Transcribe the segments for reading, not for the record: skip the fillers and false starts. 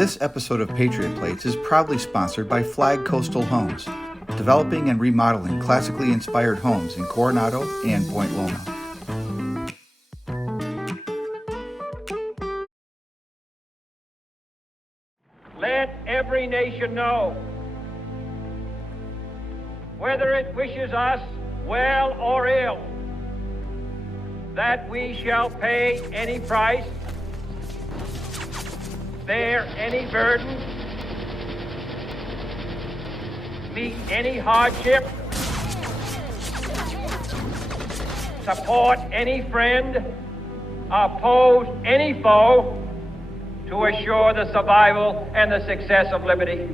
This episode of Patriot Plates is proudly sponsored by Flag Coastal Homes, developing and remodeling classically inspired homes in Coronado and Point Loma. Let every nation know, whether it wishes us well or ill, that we shall pay any price, bear any burden, meet any hardship, support any friend, oppose any foe, to assure the survival and the success of liberty.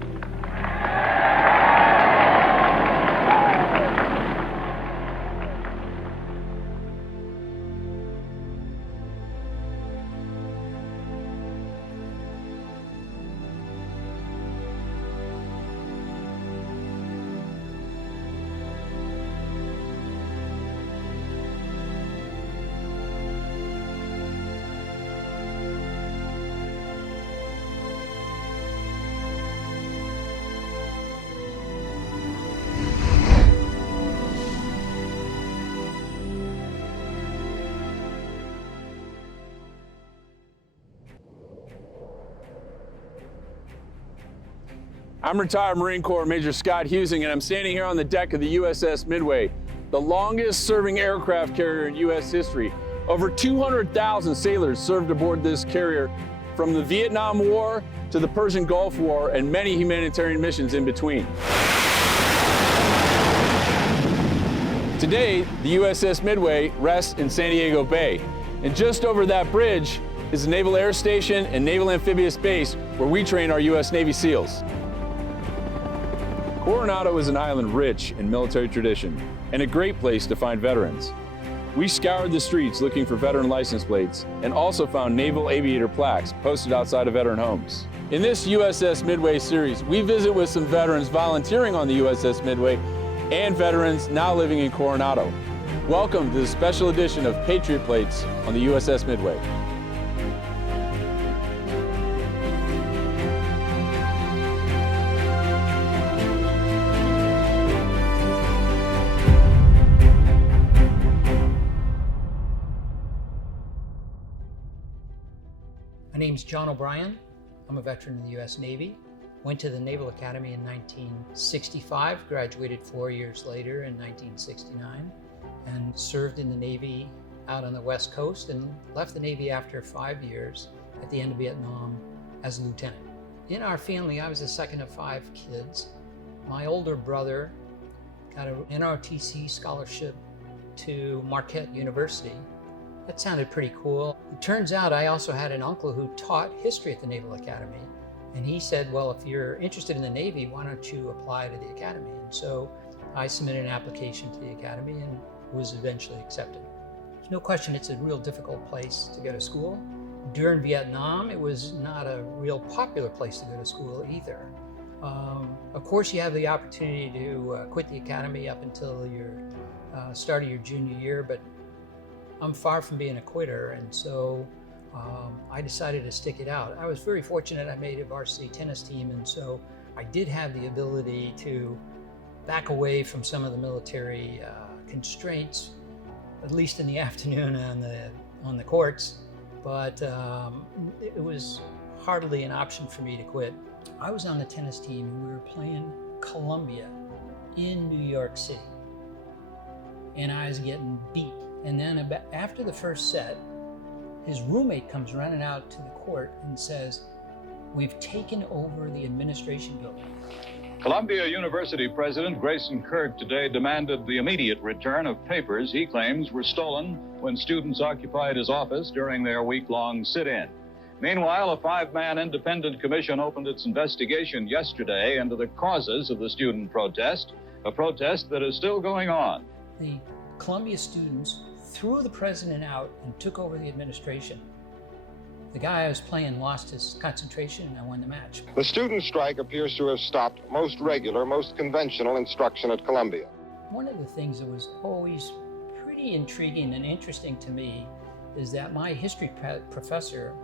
I'm retired Marine Corps Major Scott Husing, and I'm standing here on the deck of the USS Midway, the longest serving aircraft carrier in U.S. history. Over 200,000 sailors served aboard this carrier from the Vietnam War to the Persian Gulf War and many humanitarian missions in between. Today, the USS Midway rests in San Diego Bay, and just over that bridge is the Naval Air Station and Naval Amphibious Base where we train our U.S. Navy SEALs. Coronado is an island rich in military tradition and a great place to find veterans. We scoured the streets looking for veteran license plates and also found naval aviator plaques posted outside of veteran homes. In this USS Midway series, we visit with some veterans volunteering on the USS Midway and veterans now living in Coronado. Welcome to the special edition of Patriot Plates on the USS Midway. My name's John O'Brien. I'm a veteran of the U.S. Navy. Went to the Naval Academy in 1965, graduated 4 years later in 1969, and served in the Navy out on the West Coast and left the Navy after 5 years at the end of Vietnam as a lieutenant. In our family, I was the second of 5 kids. My older brother got an NRTC scholarship to Marquette University. That sounded pretty cool. It turns out I also had an uncle who taught history at the Naval Academy. And he said, well, if you're interested in the Navy, why don't you apply to the Academy? And so I submitted an application to the Academy and was eventually accepted. There's no question it's a real difficult place to go to school. During Vietnam, it was not a real popular place to go to school either. Of course, you have the opportunity to quit the Academy up until your start of your junior year, but I'm far from being a quitter, and so I decided to stick it out. I was very fortunate I made a varsity tennis team, and so I did have the ability to back away from some of the military constraints, at least in the afternoon on the courts, but it was hardly an option for me to quit. I was on the tennis team, and we were playing Columbia in New York City, and I was getting beat. And then after the first set, his roommate comes running out to the court and says, "We've taken over the administration building." Columbia University President Grayson Kirk today demanded the immediate return of papers he claims were stolen when students occupied his office during their week-long sit-in. Meanwhile, a 5-man independent commission opened its investigation yesterday into the causes of the student protest, a protest that is still going on. The Columbia students threw the president out and took over the administration. The guy I was playing lost his concentration and I won the match. The student strike appears to have stopped most regular, most conventional instruction at Columbia. One of the things that was always pretty intriguing and interesting to me is that my history professor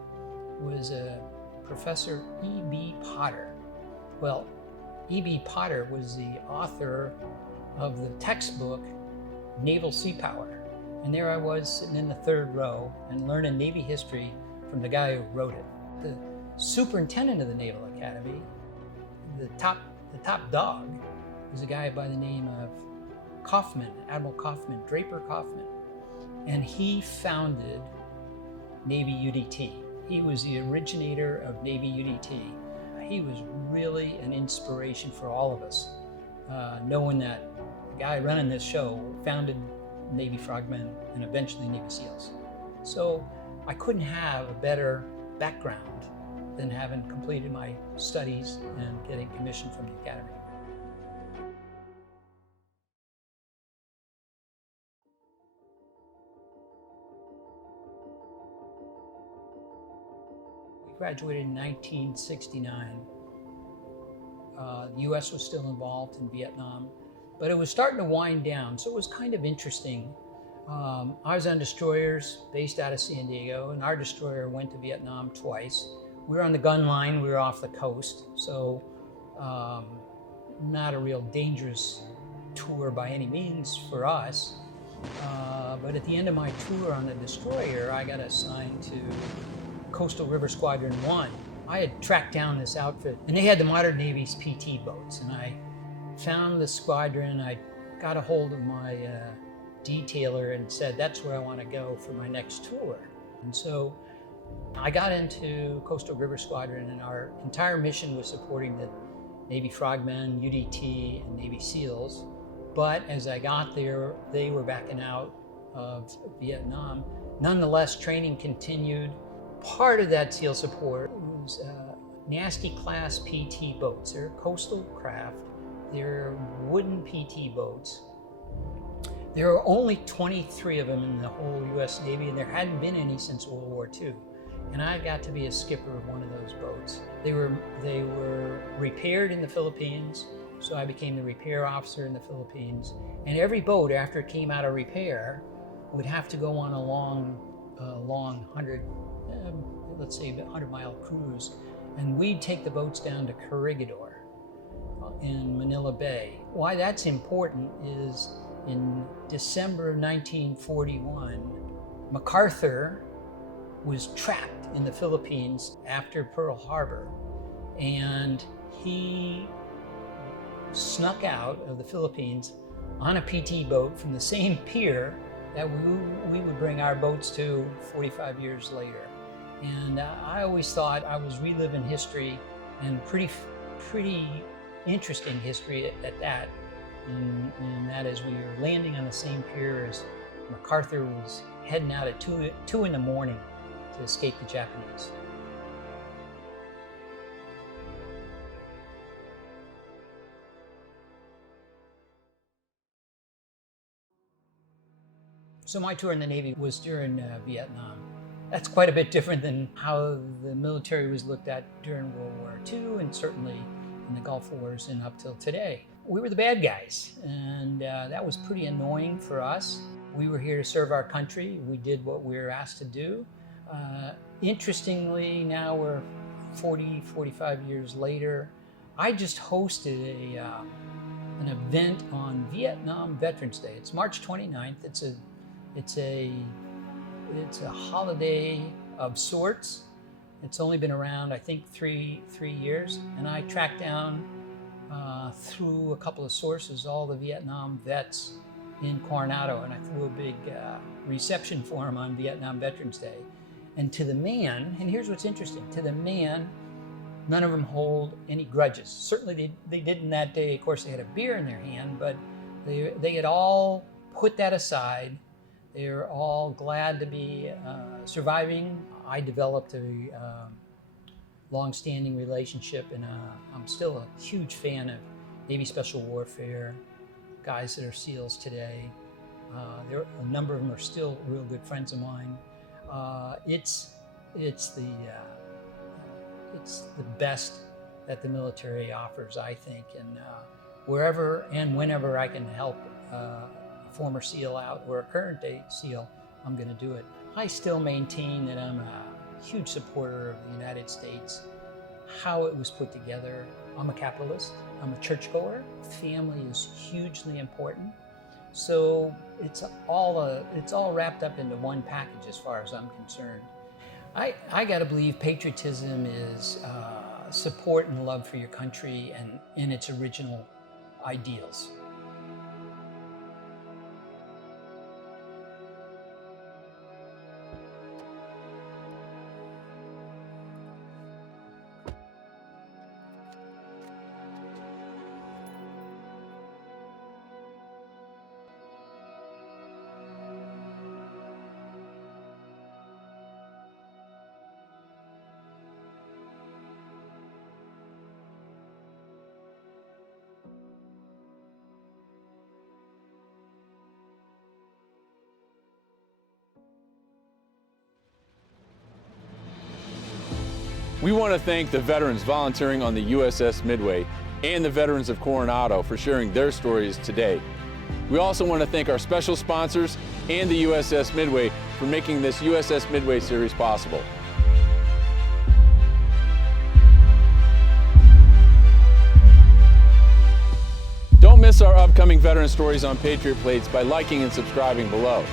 was a Professor E.B. Potter. Well, E.B. Potter was the author of the textbook Naval Sea Power. And there I was sitting in the third row and learning Navy history from the guy who wrote it. The superintendent of the Naval Academy, the top dog, was a guy by the name of Kaufman, Admiral Kaufman, Draper Kaufman. And he founded Navy UDT. He was the originator of Navy UDT. He was really an inspiration for all of us, knowing that the guy running this show founded Navy Frogmen and eventually Navy SEALs. So I couldn't have a better background than having completed my studies and getting commissioned from the Academy. We graduated in 1969. The U.S. was still involved in Vietnam, but it was starting to wind down, so it was kind of interesting. I was on destroyers based out of San Diego, and our destroyer went to Vietnam twice. We were on the gun line, we were off the coast, so not a real dangerous tour by any means for us. But at the end of my tour on the destroyer, I got assigned to Coastal River Squadron One. I had tracked down this outfit, and they had the modern Navy's PT boats, and I found the squadron. I got a hold of my detailer and said, that's where I want to go for my next tour. And so I got into Coastal River Squadron, and our entire mission was supporting the Navy Frogmen, UDT, and Navy SEALs. But as I got there, they were backing out of Vietnam. Nonetheless, training continued. Part of that SEAL support was nasty class PT boats. They're coastal craft. They're wooden PT boats. There are only 23 of them in the whole US Navy, and there hadn't been any since World War II. And I got to be a skipper of one of those boats. They were repaired in the Philippines, so I became the repair officer in the Philippines. And every boat, after it came out of repair, would have to go on a long 100-mile cruise. And we'd take the boats down to Corregidor in Manila Bay. Why that's important is in December of 1941, MacArthur was trapped in the Philippines after Pearl Harbor, and he snuck out of the Philippines on a PT boat from the same pier that we would bring our boats to 45 years later. And I always thought I was reliving history, and pretty interesting history at that. And that is, we were landing on the same pier as MacArthur was heading out at 2 in the morning to escape the Japanese. So my tour in the Navy was during Vietnam. That's quite a bit different than how the military was looked at during World War II, and certainly in the Gulf Wars and up till today. We were the bad guys, and that was pretty annoying for us. We were here to serve our country. We did what we were asked to do. Interestingly, now we're 45 years later. I just hosted an event on Vietnam Veterans Day. It's March 29th. It's a holiday of sorts. It's only been around, I think, three years. And I tracked down through a couple of sources all the Vietnam vets in Coronado, and I threw a big reception for them on Vietnam Veterans Day. And to the man, and here's what's interesting, to the man, none of them hold any grudges. Certainly they didn't that day. Of course, they had a beer in their hand, but they had all put that aside. They were all glad to be surviving. I developed a long-standing relationship, and I'm still a huge fan of Navy Special Warfare, guys that are SEALs today. A number of them are still real good friends of mine. It's the best that the military offers, I think, and wherever and whenever I can help a former SEAL out or a current day SEAL, I'm going to do it. I still maintain that I'm a huge supporter of the United States how it was put together. I'm a capitalist, I'm a churchgoer. Family is hugely important. So it's all wrapped up into one package as far as I'm concerned. I gotta believe patriotism is support and love for your country and in its original ideals. We want to thank the veterans volunteering on the USS Midway and the veterans of Coronado for sharing their stories today. We also want to thank our special sponsors and the USS Midway for making this USS Midway series possible. Don't miss our upcoming veteran stories on Patriot Plates by liking and subscribing below.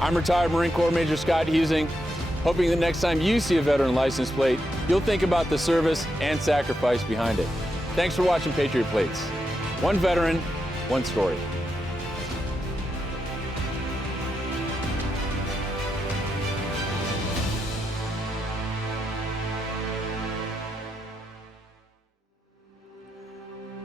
I'm retired Marine Corps Major Scott Husing, hoping that next time you see a veteran license plate, you'll think about the service and sacrifice behind it. Thanks for watching Patriot Plates. One veteran, one story.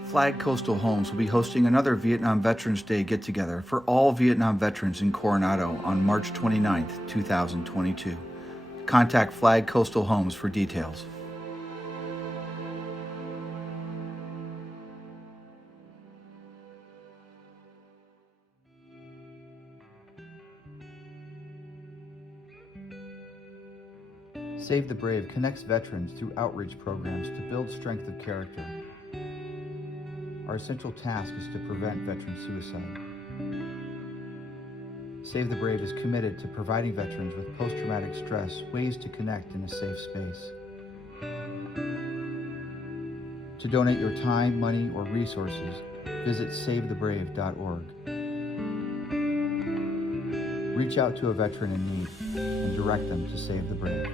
Flag Coastal Homes will be hosting another Vietnam Veterans Day get-together for all Vietnam veterans in Coronado on March 29th, 2022. Contact Flag Coastal Homes for details. Save the Brave connects veterans through outreach programs to build strength of character. Our essential task is to prevent veteran suicide. Save the Brave is committed to providing veterans with post-traumatic stress ways to connect in a safe space. To donate your time, money, or resources, visit savethebrave.org. Reach out to a veteran in need and direct them to Save the Brave.